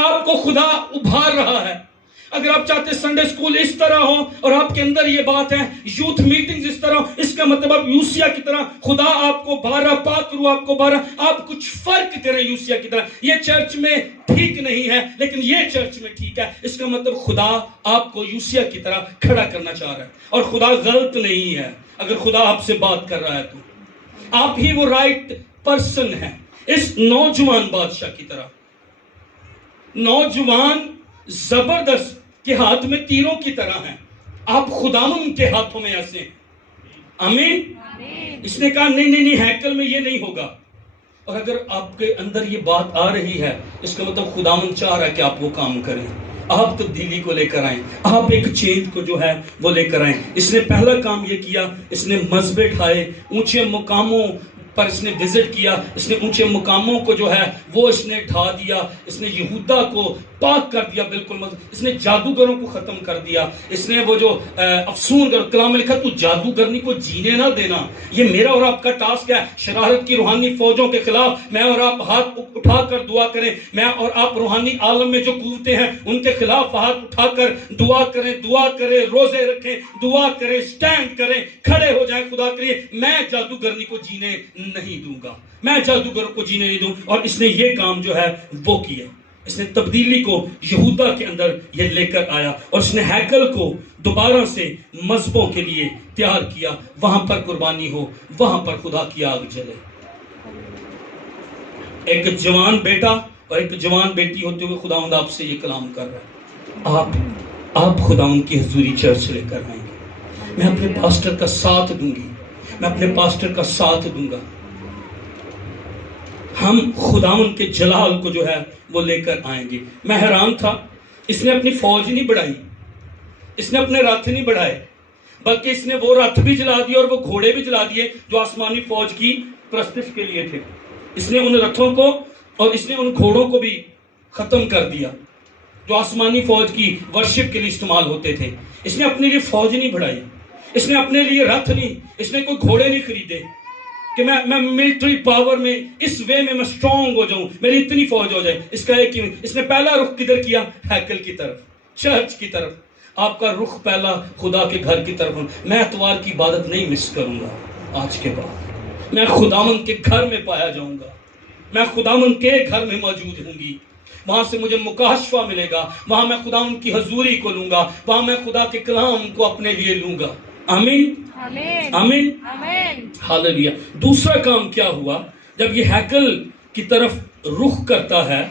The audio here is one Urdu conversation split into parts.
آپ کو خدا ابھار رہا ہے. اگر آپ چاہتے سنڈے اسکول اس طرح ہو اور آپ کے اندر یہ بات ہے, یوتھ میٹنگز اس طرح ہو, اس کا مطلب آپ یوسیا کی طرح خدا آپ کو بھارا, پاک روح آپ کو بھارا, آپ کچھ فرق کریں یوسیا کی طرح. یہ چرچ میں ٹھیک نہیں ہے لیکن یہ چرچ میں ٹھیک ہے. اس کا مطلب خدا آپ کو یوسیا کی طرح کھڑا کرنا چاہ رہا ہے. اور خدا غلط نہیں ہے. اگر خدا آپ سے بات کر رہا ہے تو آپ ہی وہ رائٹ پرسن ہے. اس نوجوان بادشاہ کی طرح, نوجوان زبردست کے ہاتھ میں تیروں کی طرح ہیں, آپ خداوند کے ہاتھوں میں ایسے ہیں. آمین. اس نے کہا نہیں ہیکل میں یہ نہیں ہوگا. اور اگر آپ کے اندر یہ بات آ رہی ہے, اس کا مطلب خداوند چاہ رہا ہے کہ آپ وہ کام کریں. آپ تبدیلی کو لے کر آئیں, آپ ایک چینج کو جو ہے وہ لے کر آئیں. اس نے پہلا کام یہ کیا, اس نے مذبے ٹھائے, اونچے مقاموں پر اس نے وزٹ کیا. اس نے اونچے مقاموں کو جو ہے وہ اس نے ڈھا دیا. اس نے یہودا کو پاک کر دیا بالکل. اس نے جادوگروں کو ختم کر دیا. اس نے وہ جو افسون کر, کلام میں لکھا تو جادوگرنی کو جینے نہ دینا. یہ میرا اور آپ کا ٹاسک ہے. شرارت کی روحانی فوجوں کے خلاف میں اور آپ ہاتھ اٹھا کر دعا کریں. میں اور آپ روحانی عالم میں جو قوتیں ہیں ان کے خلاف ہاتھ اٹھا کر دعا کریں. دعا کریں, روزے رکھیں, دعا کریں, سٹینڈ کریں, کھڑے ہو جائیں. خدا کریے میں جادوگرنی کو جینے نہیں دوں گا, میں جادوگروں کو جینے نہیں دوں. اور اس نے یہ کام جو ہے وہ کیا. اس نے تبدیلی کو یہودا کے اندر یہ لے کر آیا اور اس نے ہیکل کو دوبارہ سے مذہبوں کے لیے تیار کیا. وہاں پر قربانی ہو, وہاں پر خدا کی آگ جلے. ایک جوان بیٹا اور ایک جوان بیٹی ہوتے ہوئے خداوند آپ سے یہ کلام کر رہا ہے. آپ خداوند کی حضوری چرچ لے کر آئیں گے. میں اپنے پاسٹر کا ساتھ دوں گی, میں اپنے پاسٹر کا ساتھ دوں گا. ہم خداوند کے جلال کو جو ہے وہ لے کر آئیں گے. میں حیران تھا, اس نے اپنی فوج نہیں بڑھائی, اس نے اپنے رتھ نہیں بڑھائے, بلکہ اس نے وہ رتھ بھی جلا دیے اور وہ گھوڑے بھی جلا دیے جو آسمانی فوج کی پرستش کے لیے تھے. اس نے ان رتھوں کو اور اس نے ان گھوڑوں کو بھی ختم کر دیا جو آسمانی فوج کی ورشپ کے لیے استعمال ہوتے تھے. اس نے اپنے لیے فوج نہیں بڑھائی, اس نے اپنے لیے رتھ نہیں, اس نے کوئی گھوڑے نہیں خریدے کہ میں ملٹری پاور میں اس وے میں سٹرونگ ہو جاؤں, میری اتنی فوج ہو جائے. اس کا ایک ہی, اس نے پہلا رخ کدھر کیا؟ ہیکل کی طرف, چرچ کی طرف. آپ کا رخ پہلا خدا کے گھر کی طرف. میں اتوار کی عبادت نہیں مس کروں گا. آج کے بعد میں خداوند کے گھر میں پایا جاؤں گا, میں خداوند کے گھر میں موجود ہوں گی. وہاں سے مجھے مکاشفہ ملے گا, وہاں میں خداوند کی حضوری کو لوں گا, وہاں میں خدا کے کلام کو اپنے لیے لوں گا. آمین آمین ہاللیلویا. دوسرا کام کیا ہوا؟ جب یہ ہیکل کی طرف رخ کرتا ہے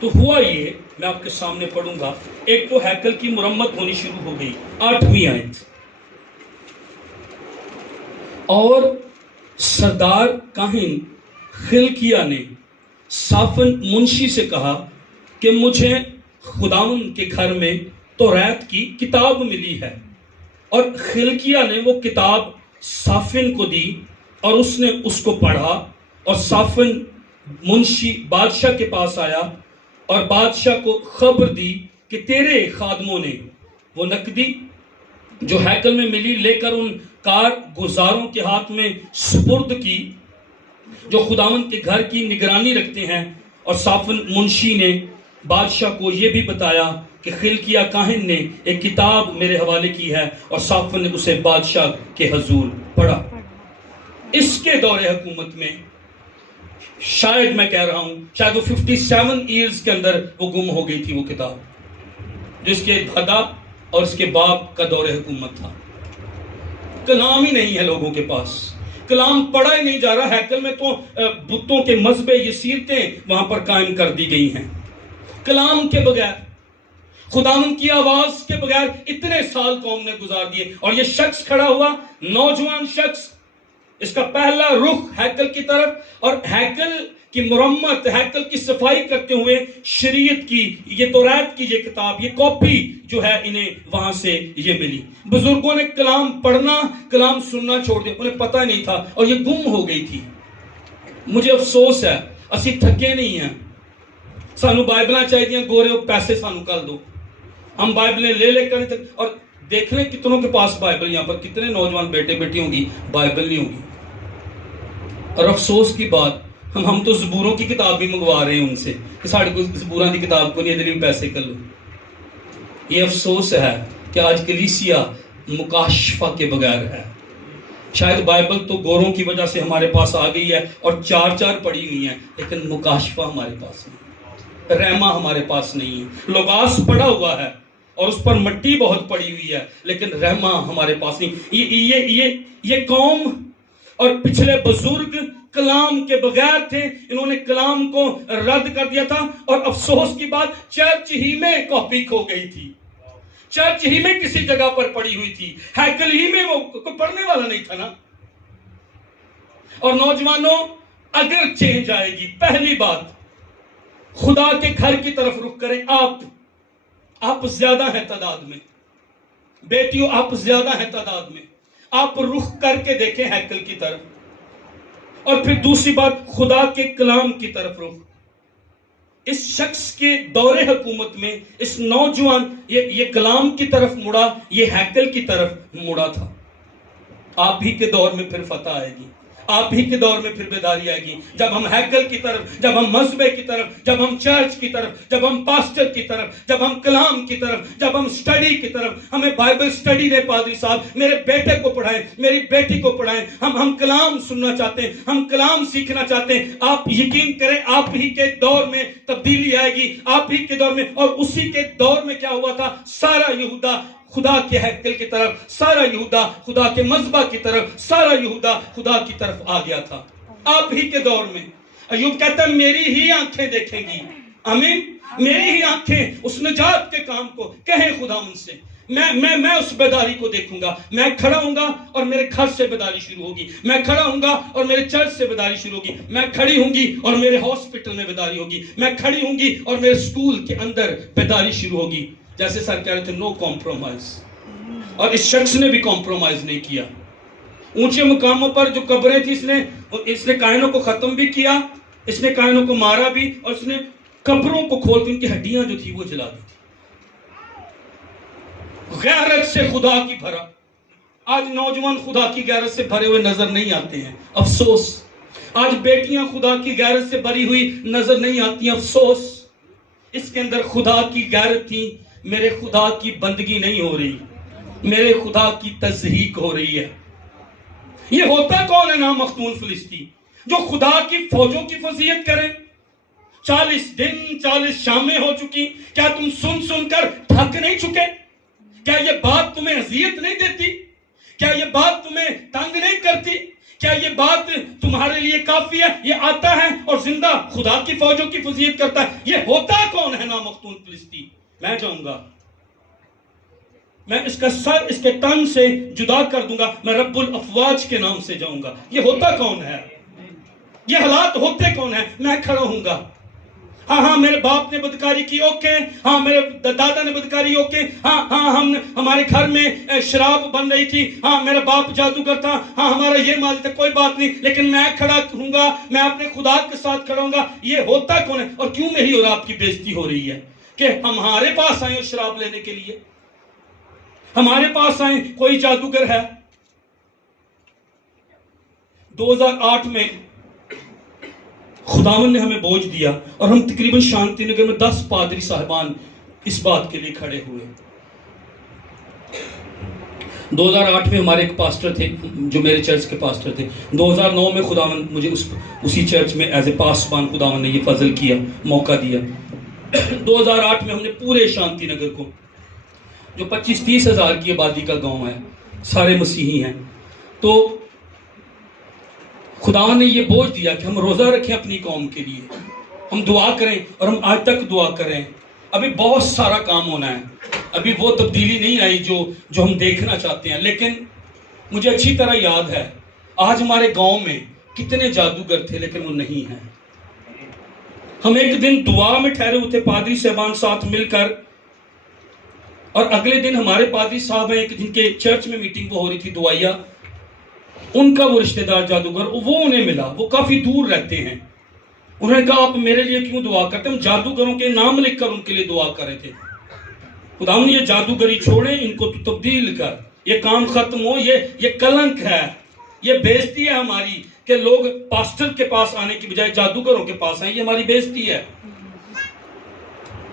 تو ہوا یہ, میں آپ کے سامنے پڑھوں گا. ایک تو ہیکل کی مرمت ہونی شروع ہو گئی, 8ویں آیت. اور سردار کاہن خلقیہ نے صافن منشی سے کہا کہ مجھے خداوند کے گھر میں توریت کی کتاب ملی ہے. اور خلقیہ نے وہ کتاب صافن کو دی اور اس نے اس کو پڑھا. اور صافن منشی بادشاہ کے پاس آیا اور بادشاہ کو خبر دی کہ تیرے خادموں نے وہ نقدی جو ہیکل میں ملی لے کر ان کارگزاروں کے ہاتھ میں سپرد کی جو خداوند کے گھر کی نگرانی رکھتے ہیں. اور صافن منشی نے بادشاہ کو یہ بھی بتایا کہ خلقیہ کاہن نے ایک کتاب میرے حوالے کی ہے, اور صافن نے اسے بادشاہ کے حضور پڑھا. اس کے دور حکومت میں شاید میں کہہ رہا ہوں شاید وہ 57 ایئرز کے اندر وہ گم ہو گئی تھی وہ کتاب, جس کے دادا اور اس کے باپ کا دور حکومت تھا. کلام ہی نہیں ہے لوگوں کے پاس, کلام پڑھا ہی نہیں جا رہا. ہیکل میں تو بتوں کے مذبے, یہ سیرتیں وہاں پر قائم کر دی گئی ہیں. کلام کے بغیر, خداوند کی آواز کے بغیر اتنے سال قوم نے گزار دیے. اور یہ شخص کھڑا ہوا, نوجوان شخص, اس کا پہلا رخ ہیکل کی طرف, اور ہیکل کی مرمت, ہیکل کی صفائی کرتے ہوئے شریعت کی یہ توریت کی یہ کتاب, یہ کاپی جو ہے انہیں وہاں سے یہ ملی. بزرگوں نے کلام پڑھنا, کلام سننا چھوڑ دیا, انہیں پتہ نہیں تھا اور یہ گم ہو گئی تھی. مجھے افسوس ہے اسی تھکے نہیں ہیں. سانو بائبلیں چاہیے گورے ہو پیسے سانو کر دو, ہم بائبلیں لے لے کر. اور دیکھ لیں کتنوں کے پاس بائبل, یہاں پر کتنے نوجوان بیٹے بیٹی ہوں گی بائبل نہیں ہوگی. اور افسوس کی بات, ہم تو زبوروں کی کتاب بھی منگوا رہے ہیں ان سے کہ ساڑھے کو زبوراں دی کتاب کو نہیں ادھر بھی پیسے کر لو. یہ افسوس ہے کہ آج کلیسیا مکاشفہ کے بغیر ہے. شاید بائبل تو گوروں کی وجہ سے ہمارے پاس آ گئی ہے اور 4 پڑھی ہوئی ہیں، لیکن مکاشفہ ہمارے پاس نہیں، رحمہ ہمارے پاس نہیں ہے. لوگاس پڑھا ہوا ہے اور اس پر مٹی بہت پڑی ہوئی ہے، لیکن رحمہ ہمارے پاس نہیں. یہ قوم اور پچھلے بزرگ کلام کے بغیر تھے، انہوں نے کلام کو رد کر دیا تھا. اور افسوس کی بات، چرچ ہی میں کاپی کھو گئی تھی، چرچ ہی میں کسی جگہ پر پڑی ہوئی تھی، ہیکل ہی میں وہ کوئی پڑھنے والا نہیں تھا نا. اور نوجوانوں، اگر چینج آئے گی، پہلی بات خدا کے گھر کی طرف رخ کریں. آپ زیادہ ہیں تعداد میں، بیٹیوں آپ زیادہ ہیں تعداد میں، آپ رخ کر کے دیکھیں ہیکل کی طرف. اور پھر دوسری بات، خدا کے کلام کی طرف رخ. اس شخص کے دور حکومت میں اس نوجوان یہ کلام کی طرف مڑا، یہ ہیکل کی طرف مڑا تھا. آپ ہی کے دور میں پھر فتح آئے گی، آپ ہی کے دور میں پھر بیداری آئے گی، جب ہم ہیکل کی طرف، جب ہم مذہب کی طرف، جب ہم چرچ کی طرف، جب ہم پاسٹر کی طرف، جب ہم کلام کی طرف، جب ہم سٹڈی کی طرف. ہمیں بائبل سٹڈی دے پادری صاحب، میرے بیٹے کو پڑھائیں، میری بیٹی کو پڑھائیں. ہم کلام سننا چاہتے ہیں، ہم کلام سیکھنا چاہتے ہیں. آپ یقین کریں آپ ہی کے دور میں تبدیلی آئے گی، آپ ہی کے دور میں. اور اسی کے دور میں کیا ہوا تھا، سارا یہودا خدا کے ہیکل کی طرف، سارا یہودا خدا کے مذبح کی طرف، سارا یہودا خدا کی طرف آ گیا تھا آپ ہی کے دور میں. ایوب کہتا ہے میری ہی آنکھیں دیکھیں گی، آمین، میری ہی آنکھیں اس نجات کے کام کو کہیں خدا ان سے. میں اس بیداری کو دیکھوں گا. میں کھڑا ہوں گا اور میرے گھر سے بیداری شروع ہوگی. میں کھڑا ہوں گا اور میرے چرچ سے بیداری شروع ہوگی. میں کھڑی ہوں گی اور میرے ہاسپٹل میں بیداری ہوگی. میں کھڑی ہوں گی اور میرے سکول کے اندر بیداری شروع ہوگی. جیسے سر کہہ رہے تھے، نو کمپرومائز. اور اس شخص نے بھی کمپرومائز نہیں کیا. اونچے مقاموں پر جو قبریں تھی، اس نے کائنوں کو ختم بھی کیا، اس نے کائنوں کو مارا بھی، اور اس نے قبروں کو کھول کے ان کی ہڈیاں جو تھی وہ جلا دی تھی. غیرت سے خدا کی بھرا. آج نوجوان خدا کی غیرت سے بھرے ہوئے نظر نہیں آتے ہیں، افسوس. آج بیٹیاں خدا کی غیرت سے بھری ہوئی نظر نہیں آتی ہیں، افسوس. اس کے اندر خدا کی غیرت تھی. میرے خدا کی بندگی نہیں ہو رہی، میرے خدا کی تضحیق ہو رہی ہے. یہ ہوتا کون ہے نامختون فلسطین جو خدا کی فوجوں کی فضیلت کرے؟ 40 دن 40 شامیں ہو چکی، کیا تم سن کر تھک نہیں چکے؟ کیا یہ بات تمہیں اذیت نہیں دیتی؟ کیا یہ بات تمہیں تنگ نہیں کرتی؟ کیا یہ بات تمہارے لیے کافی ہے؟ یہ آتا ہے اور زندہ خدا کی فوجوں کی فضیلت کرتا ہے. یہ ہوتا کون ہے نامختون فلسطین؟ میں جاؤں گا، میں اس کا سر اس کے تن سے جدا کر دوں گا، میں رب الافواج کے نام سے جاؤں گا. یہ ہوتا کون ہے؟ یہ حالات ہوتے کون ہیں؟ میں کھڑا ہوں گا. ہاں میرے باپ نے بدکاری کی، اوکے. ہاں میرے دادا نے بدکاری، اوکے. ہاں ہمارے گھر میں شراب بن رہی تھی. ہاں میرا باپ جادوگر تھا. ہاں ہمارا یہ مال تھا، کوئی بات نہیں. لیکن میں کھڑا ہوں گا، میں اپنے خدا کے ساتھ کھڑا ہوں گا. یہ ہوتا کون ہے؟ اور کیوں میری اور آپ کی بےزتی ہو رہی ہے کہ ہمارے پاس آئے شراب لینے کے لیے؟ ہمارے پاس آئے کوئی جادوگر ہے. 2008 میں خداوند نے ہمیں بوجھ دیا اور ہم تقریباً شانتی نگر میں 10 پادری صاحبان اس بات کے لیے کھڑے ہوئے. 2008 میں ہمارے ایک پاسٹر تھے جو میرے چرچ کے پاسٹر تھے. 2009 میں خداوند مجھے اسی چرچ میں ایز اے پاسبان خداوند نے یہ فضل کیا، موقع دیا. 2008 میں ہم نے پورے شانتی نگر کو، جو 25-30 ہزار کی آبادی کا گاؤں ہے، سارے مسیحی ہیں، تو خدا نے یہ بوجھ دیا کہ ہم روزہ رکھیں اپنی قوم کے لیے، ہم دعا کریں. اور ہم آج تک دعا کریں. ابھی بہت سارا کام ہونا ہے، ابھی وہ تبدیلی نہیں آئی جو ہم دیکھنا چاہتے ہیں. لیکن مجھے اچھی طرح یاد ہے آج ہمارے گاؤں میں کتنے جادوگر تھے، لیکن وہ نہیں ہیں. ہم ایک دن دعا میں ٹھہرے ہوئے تھے پادری صاحبان ساتھ مل کر، اور اگلے دن ہمارے پادری صاحب ہیں جن کے چرچ میں میٹنگ ہو رہی تھی دعائیا، ان کا وہ رشتہ دار جادوگر وہ انہیں ملا. وہ کافی دور رہتے ہیں. انہوں نے کہا آپ میرے لیے کیوں دعا کرتے؟ ہم جادوگروں کے نام لکھ کر ان کے لیے دعا کر رہے تھے. خدا نے یہ جادوگری چھوڑیں، ان کو تو تبدیل کر، یہ کام ختم ہو. یہ کلنک ہے، یہ بےزتی ہے ہماری کہ لوگ پاسٹر کے پاس آنے کی بجائے جادوگروں کے پاس آئیں، یہ ہماری بے عزتی ہے۔